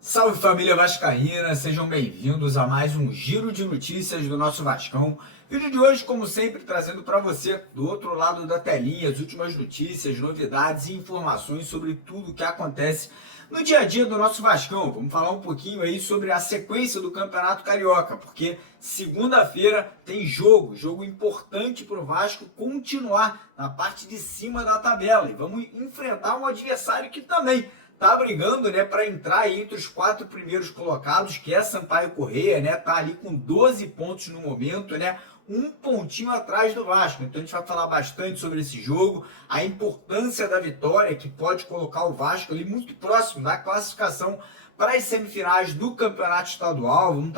Salve família vascaína, sejam bem-vindos a mais um giro de notícias do nosso Vascão. Vídeo de hoje, como sempre, trazendo para você, do outro lado da telinha, as últimas notícias, novidades e informações sobre tudo o que acontece no dia a dia do nosso Vascão. Vamos falar um pouquinho aí sobre a sequência do Campeonato Carioca, porque segunda-feira tem jogo importante para o Vasco continuar na parte de cima da tabela. E vamos enfrentar um adversário que também tá brigando, né, para entrar aí entre os 4 primeiros colocados, que é Sampaio Corrêa, né, tá ali com 12 pontos no momento, né, um pontinho atrás do Vasco. Então a gente vai falar bastante sobre esse jogo, a importância da vitória que pode colocar o Vasco ali muito próximo da classificação para as semifinais do Campeonato Estadual. Vamos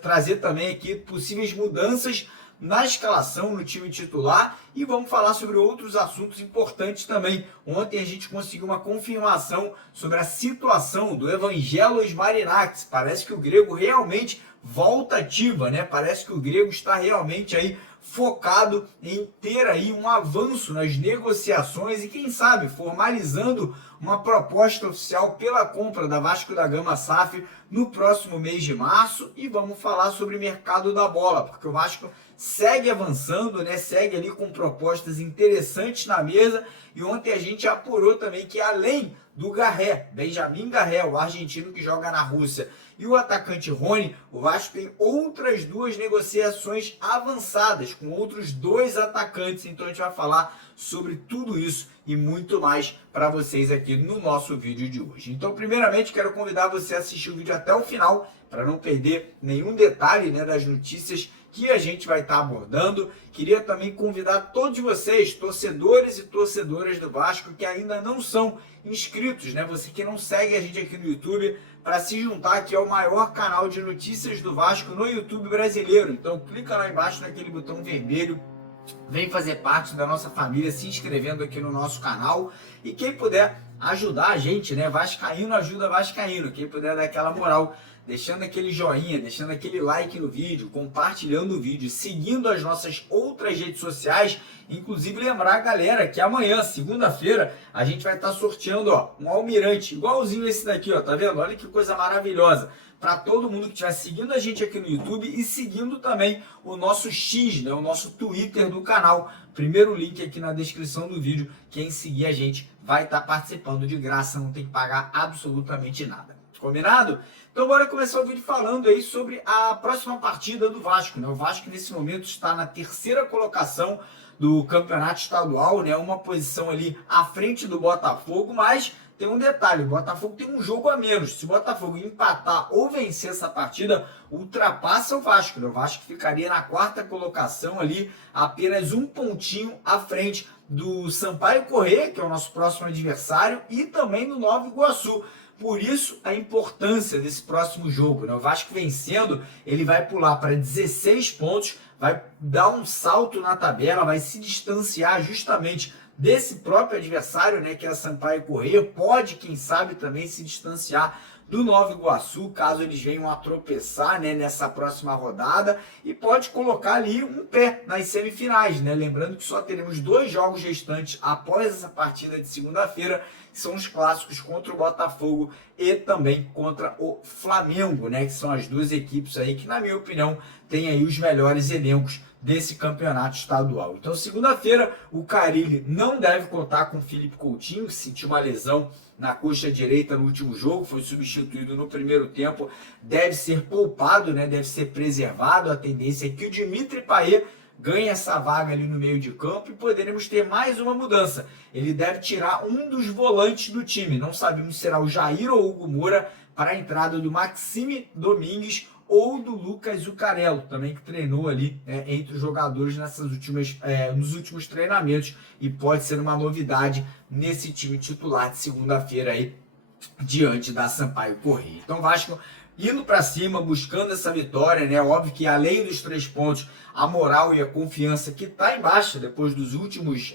trazer também aqui possíveis mudanças na escalação, no time titular, e vamos falar sobre outros assuntos importantes também. Ontem a gente conseguiu uma confirmação sobre a situação do Evangelos Marinakis. Parece que o grego realmente volta ativa, né? Parece que o grego está realmente aí focado em ter aí um avanço nas negociações e quem sabe formalizando uma proposta oficial pela compra da Vasco da Gama SAF no próximo mês de março. E vamos falar sobre o mercado da bola, porque o Vasco segue avançando, né? Segue ali com propostas interessantes na mesa, e ontem a gente apurou também que além do Garré, Benjamin Garré, o argentino que joga na Rússia, e o atacante Rony, o Vasco tem outras 2 negociações avançadas com outros 2 atacantes. Então a gente vai falar sobre tudo isso e muito mais para vocês aqui no nosso vídeo de hoje. Então, primeiramente, quero convidar você a assistir o vídeo até o final para não perder nenhum detalhe, né, das notícias que a gente vai estar abordando. Queria também convidar todos vocês, torcedores e torcedoras do Vasco, que ainda não são inscritos, né? Você que não segue a gente aqui no YouTube, para se juntar aqui ao maior canal de notícias do Vasco no YouTube brasileiro. Então clica lá embaixo naquele botão vermelho, vem fazer parte da nossa família, se inscrevendo aqui no nosso canal. E quem puder ajudar a gente, né? Vascaíno ajuda Vascaíno. Quem puder dar aquela moral, deixando aquele joinha, deixando aquele like no vídeo, compartilhando o vídeo, seguindo as nossas outras redes sociais. Inclusive lembrar a galera que amanhã, segunda-feira, a gente vai estar sorteando, ó, um almirante igualzinho esse daqui, ó, tá vendo? Olha que coisa maravilhosa. Para todo mundo que estiver seguindo a gente aqui no YouTube e seguindo também o nosso X, né, o nosso Twitter do canal. Primeiro link aqui na descrição do vídeo. Quem seguir a gente vai estar participando de graça, não tem que pagar absolutamente nada. Combinado? Então bora começar o vídeo falando aí sobre a próxima partida do Vasco, né? O Vasco nesse momento está na 3ª colocação do Campeonato Estadual, né? Uma posição ali à frente do Botafogo, mas tem um detalhe, o Botafogo tem um jogo a menos. Se o Botafogo empatar ou vencer essa partida, ultrapassa o Vasco, né? O Vasco ficaria na 4ª colocação ali, apenas um pontinho à frente do Sampaio Corrêa, que é o nosso próximo adversário, e também do Nova Iguaçu. Por isso a importância desse próximo jogo, né? O Vasco vencendo, ele vai pular para 16 pontos, vai dar um salto na tabela, vai se distanciar justamente desse próprio adversário, né, que é a Sampaio Corrêa. Pode, quem sabe, também se distanciar do Nova Iguaçu, caso eles venham a tropeçar, né, nessa próxima rodada, e pode colocar ali um pé nas semifinais, né? Lembrando que só teremos 2 jogos restantes após essa partida de segunda-feira, que são os clássicos contra o Botafogo e também contra o Flamengo, né, que são as 2 equipes aí que, na minha opinião, têm aí os melhores elencos desse campeonato estadual. Então, segunda-feira, o Carille não deve contar com o Felipe Coutinho, que sentiu uma lesão na coxa direita no último jogo, foi substituído no primeiro tempo, deve ser poupado, né? Deve ser preservado. A tendência é que o Dimitri Payet ganhe essa vaga ali no meio de campo e poderemos ter mais uma mudança. Ele deve tirar um dos volantes do time, não sabemos se será o Jair ou o Hugo Moura, para a entrada do Maxime Domingues ou do Lucas Zucarello, também que treinou ali entre os jogadores nos últimos treinamentos, e pode ser uma novidade nesse time titular de segunda-feira aí, diante da Sampaio Corrêa. Então o Vasco indo para cima, buscando essa vitória, né? Óbvio que além dos 3 pontos, a moral e a confiança que está em baixa depois dos últimos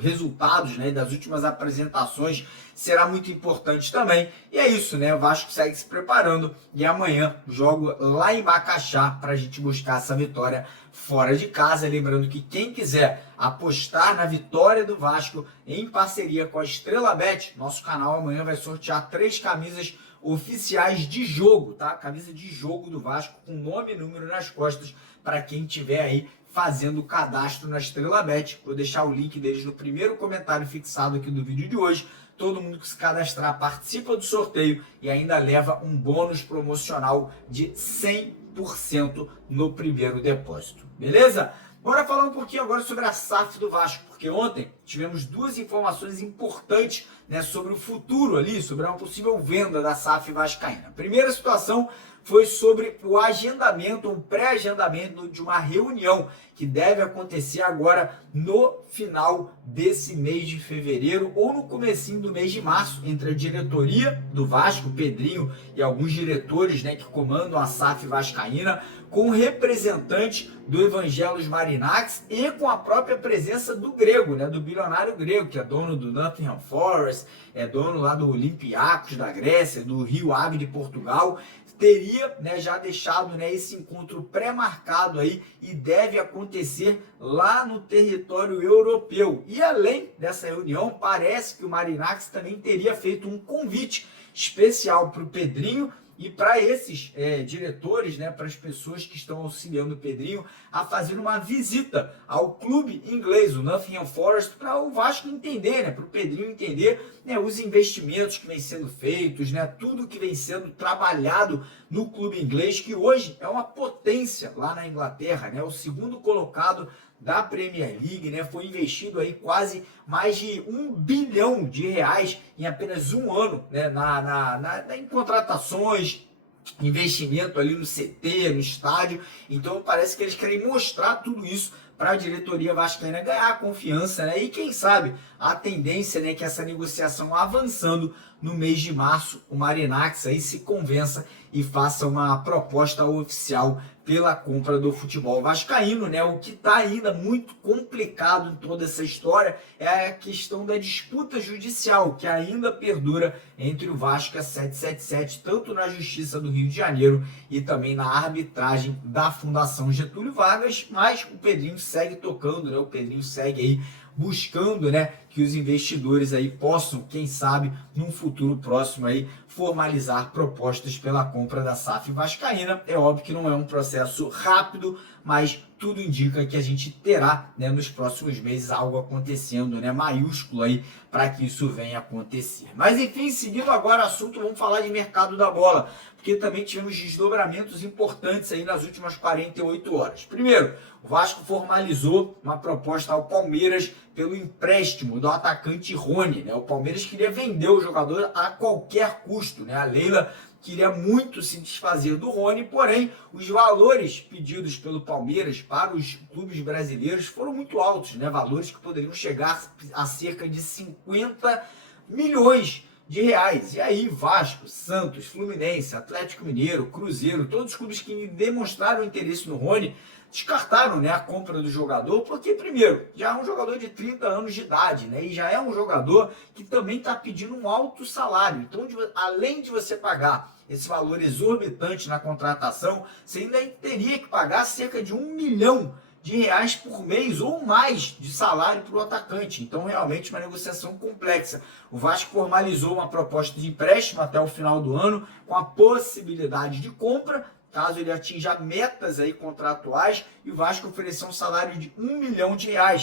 resultados, né? Das últimas apresentações, será muito importante também. E é isso, né? O Vasco segue se preparando e amanhã jogo lá em Macaxá para a gente buscar essa vitória fora de casa. Lembrando que quem quiser apostar na vitória do Vasco em parceria com a Estrela Bet, nosso canal amanhã vai sortear 3 camisas oficiais de jogo, tá? Camisa de jogo do Vasco com nome e número nas costas para quem tiver aí fazendo o cadastro na Estrela Bet. Vou deixar o link deles no primeiro comentário fixado aqui do vídeo de hoje. Todo mundo que se cadastrar participa do sorteio e ainda leva um bônus promocional de 100% no primeiro depósito. Beleza? Bora falar um pouquinho agora sobre a SAF do Vasco, porque ontem tivemos 2 informações importantes, né, sobre o futuro ali, sobre uma possível venda da SAF vascaína. A primeira situação foi sobre o agendamento, o pré-agendamento de uma reunião que deve acontecer agora no final desse mês de fevereiro ou no comecinho do mês de março, entre a diretoria do Vasco, o Pedrinho e alguns diretores, né, que comandam a SAF vascaína, com representantes do Evangelos Marinax e com a própria presença do grego, né, do bilionário grego, que é dono do Nottingham Forest, é dono lá do Olympiacos da Grécia, do Rio Ave de Portugal. Teria, né, já deixado, né, esse encontro pré-marcado aí e deve acontecer lá no território europeu. E além dessa reunião, parece que o Marinax também teria feito um convite especial para o Pedrinho e para esses diretores, né, para as pessoas que estão auxiliando o Pedrinho a fazer uma visita ao clube inglês, o Nottingham Forest, para o Vasco entender, né, para o Pedrinho entender, né, os investimentos que vêm sendo feitos, né, tudo que vem sendo trabalhado no clube inglês, que hoje é uma potência lá na Inglaterra, né, o segundo colocado da Premier League, né? Foi investido aí quase mais de R$1 bilhão em apenas um ano, né? Em contratações, investimento ali no CT, no estádio. Então parece que eles querem mostrar tudo isso para a diretoria vascaína ganhar confiança, né? E quem sabe a tendência, né, que essa negociação avançando no mês de março, o Marinax aí se convença e faça uma proposta oficial pela compra do futebol vascaíno, né? O que está ainda muito complicado em toda essa história é a questão da disputa judicial, que ainda perdura entre o Vasco e a 777, tanto na Justiça do Rio de Janeiro e também na arbitragem da Fundação Getúlio Vargas, mas o Pedrinho segue tocando, né? O Pedrinho segue aí buscando, né, que os investidores aí possam, quem sabe, num futuro próximo aí, formalizar propostas pela compra da SAF vascaína. É óbvio que não é um processo rápido, mas tudo indica que a gente terá, né, nos próximos meses algo acontecendo, né, maiúsculo aí, para que isso venha acontecer. Mas enfim, seguindo agora o assunto, vamos falar de mercado da bola, porque também tivemos desdobramentos importantes aí nas últimas 48 horas. Primeiro, o Vasco formalizou uma proposta ao Palmeiras pelo empréstimo do atacante Rony, né? O Palmeiras queria vender o jogador a qualquer custo, né? A Leila queria muito se desfazer do Rony, porém os valores pedidos pelo Palmeiras para os clubes brasileiros foram muito altos, né? Valores que poderiam chegar a cerca de 50 milhões de reais. E aí Vasco, Santos, Fluminense, Atlético Mineiro, Cruzeiro, todos os clubes que demonstraram interesse no Rony descartaram, né, a compra do jogador, porque primeiro, já é um jogador de 30 anos de idade, né, e já é um jogador que também está pedindo um alto salário. Então, além de você pagar esse valor exorbitante na contratação, você ainda teria que pagar cerca de R$1 milhão por mês ou mais de salário para o atacante. Então, realmente, uma negociação complexa. O Vasco formalizou uma proposta de empréstimo até o final do ano, com a possibilidade de compra, caso ele atinja metas aí contratuais, e o Vasco ofereceu um salário de R$1 milhão.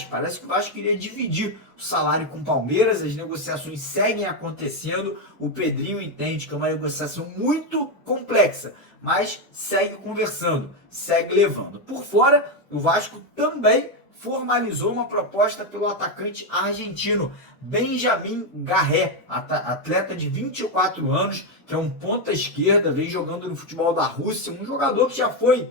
Parece que o Vasco queria dividir o salário com o Palmeiras, as negociações seguem acontecendo, o Pedrinho entende que é uma negociação muito complexa, mas segue conversando, segue levando. Por fora, o Vasco também formalizou uma proposta pelo atacante argentino Benjamin Garré, atleta de 24 anos, que é um ponta esquerda, vem jogando no futebol da Rússia, um jogador que já foi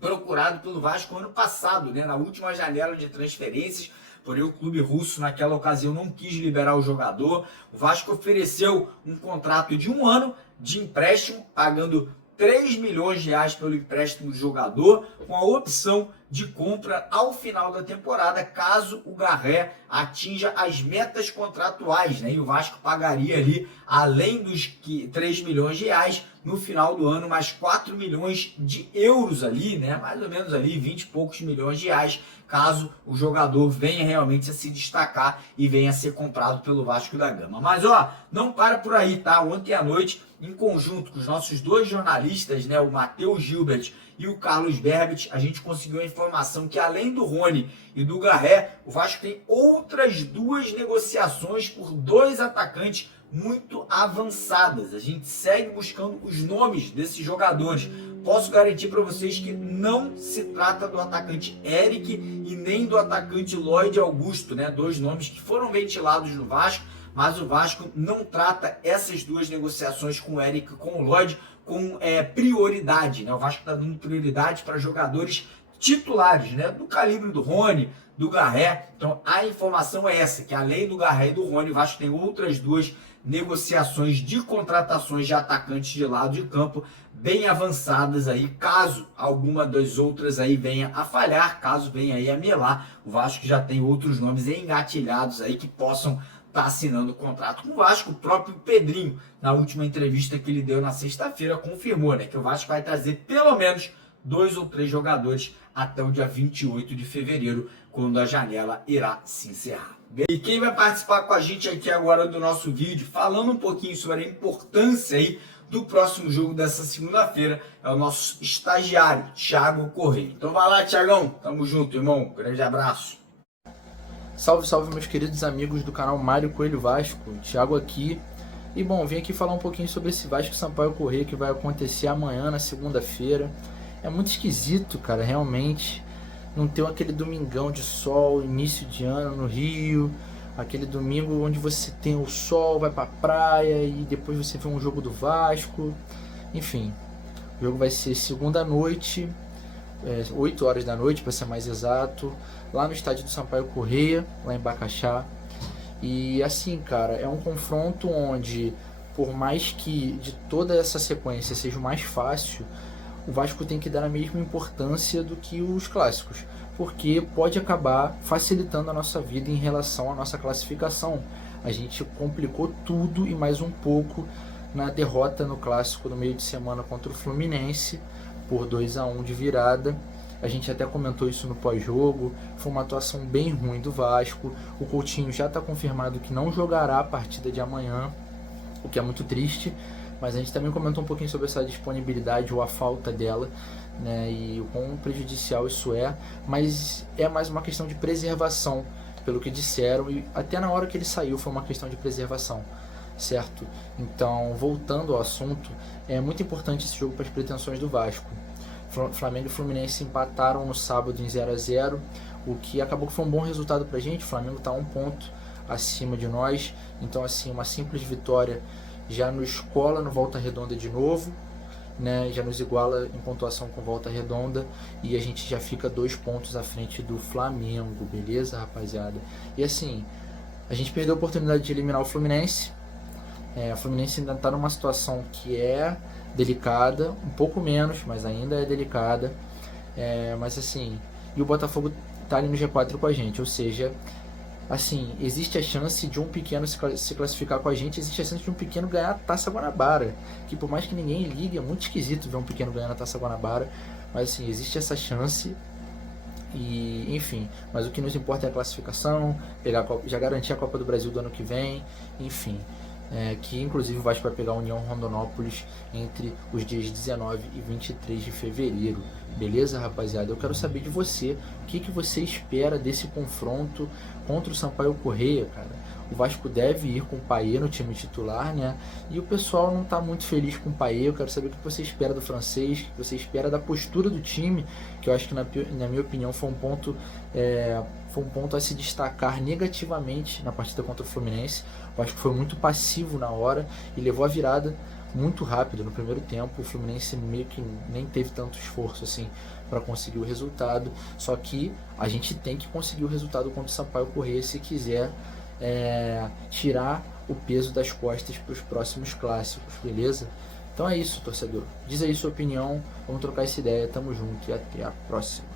procurado pelo Vasco ano passado, né, na última janela de transferências, porém o clube russo naquela ocasião não quis liberar o jogador. O Vasco ofereceu um contrato de 1 ano, de empréstimo, pagando 3 milhões de reais pelo empréstimo do jogador, com a opção de compra ao final da temporada, caso o Garré atinja as metas contratuais, né? E o Vasco pagaria ali, além dos 3 milhões de reais, no final do ano, mais 4 milhões de euros ali, né? Mais ou menos ali, 20 e poucos milhões de reais, caso o jogador venha realmente a se destacar e venha a ser comprado pelo Vasco da Gama. Mas, ó, não para por aí, tá? Ontem à noite, em conjunto com os nossos dois jornalistas, né, o Matheus Gilbert e o Carlos Berbet, a gente conseguiu a informação que, além do Rony e do Garré, o Vasco tem outras 2 negociações por 2 atacantes muito avançadas. A gente segue buscando os nomes desses jogadores. Posso garantir para vocês que não se trata do atacante Eric e nem do atacante Lloyd Augusto, né? 2 nomes que foram ventilados no Vasco, mas o Vasco não trata essas 2 negociações com o Eric e com o Lloyd com prioridade, né? O Vasco está dando prioridade para jogadores titulares, né? Do calibre do Rony, do Garré. Então a informação é essa, que além do Garré e do Rony, o Vasco tem outras 2 negociações de contratações de atacantes de lado de campo bem avançadas aí, caso alguma das outras aí venha a falhar, caso venha aí a melar, o Vasco já tem outros nomes engatilhados aí que possam estar assinando o contrato com o Vasco. O próprio Pedrinho, na última entrevista que ele deu na sexta-feira, confirmou, né, que o Vasco vai trazer pelo menos 2 ou 3 jogadores até o dia 28 de fevereiro, quando a janela irá se encerrar. E quem vai participar com a gente aqui agora do nosso vídeo, falando um pouquinho sobre a importância aí do próximo jogo dessa segunda-feira, é o nosso estagiário, Thiago Correia. Então vai lá, Thiagão, tamo junto, irmão, grande abraço. Salve, salve, meus queridos amigos do canal Mário Coelho Vasco, Thiago aqui. E bom, vim aqui falar um pouquinho sobre esse Vasco Sampaio Corrêa que vai acontecer amanhã, na segunda-feira. É muito esquisito, cara, realmente, não ter aquele domingão de sol, início de ano no Rio, aquele domingo onde você tem o sol, vai pra praia e depois você vê um jogo do Vasco. Enfim, o jogo vai ser segunda noite, 8 horas da noite para ser mais exato, lá no estádio do Sampaio Corrêa, lá em Bacaxá. E assim, cara, é um confronto onde, por mais que de toda essa sequência seja o mais fácil, o Vasco tem que dar a mesma importância do que os clássicos, porque pode acabar facilitando a nossa vida em relação à nossa classificação. A gente complicou tudo e mais um pouco na derrota no clássico no meio de semana contra o Fluminense, por 2-1 de virada. A gente até comentou isso no pós-jogo, foi uma atuação bem ruim do Vasco. O Coutinho já está confirmado que não jogará a partida de amanhã, o que é muito triste, mas a gente também comentou um pouquinho sobre essa disponibilidade ou a falta dela, né, e o quão prejudicial isso é, mas é mais uma questão de preservação, pelo que disseram, e até na hora que ele saiu foi uma questão de preservação, certo? Então, voltando ao assunto, é muito importante esse jogo para as pretensões do Vasco. Flamengo e Fluminense empataram no sábado em 0-0, o que acabou que foi um bom resultado para a gente. O Flamengo está 1 ponto acima de nós, então assim, uma simples vitória já nos cola no Volta Redonda de novo, né? Já nos iguala em pontuação com Volta Redonda e a gente já fica 2 pontos à frente do Flamengo, beleza, rapaziada? E assim, a gente perdeu a oportunidade de eliminar o Fluminense. O Fluminense ainda está numa situação que é delicada, um pouco menos, mas ainda é delicada. Mas assim, e o Botafogo está ali no G4 com a gente, ou seja, assim, existe a chance de um pequeno se classificar com a gente, existe a chance de um pequeno ganhar a Taça Guanabara, que por mais que ninguém ligue, é muito esquisito ver um pequeno ganhando a Taça Guanabara, mas assim, existe essa chance. E enfim, mas o que nos importa é a classificação, já garantir a Copa do Brasil do ano que vem, enfim. Que inclusive o Vasco vai pegar a União Rondonópolis entre os dias 19 e 23 de fevereiro. Beleza, rapaziada? Eu quero saber de você, o que você espera desse confronto contra o Sampaio Corrêa, cara? O Vasco deve ir com o Payet no time titular, né? E o pessoal não tá muito feliz com o Payet. Eu quero saber o que você espera do francês, o que você espera da postura do time, que eu acho que, na minha opinião, foi um ponto a se destacar negativamente na partida contra o Fluminense. Eu acho que foi muito passivo na hora e levou a virada muito rápido no primeiro tempo. O Fluminense meio que nem teve tanto esforço assim para conseguir o resultado. Só que a gente tem que conseguir o resultado contra o Sampaio Corrêa se quiser tirar o peso das costas para os próximos clássicos, beleza? Então é isso, torcedor. Diz aí sua opinião, vamos trocar essa ideia, tamo junto e até a próxima.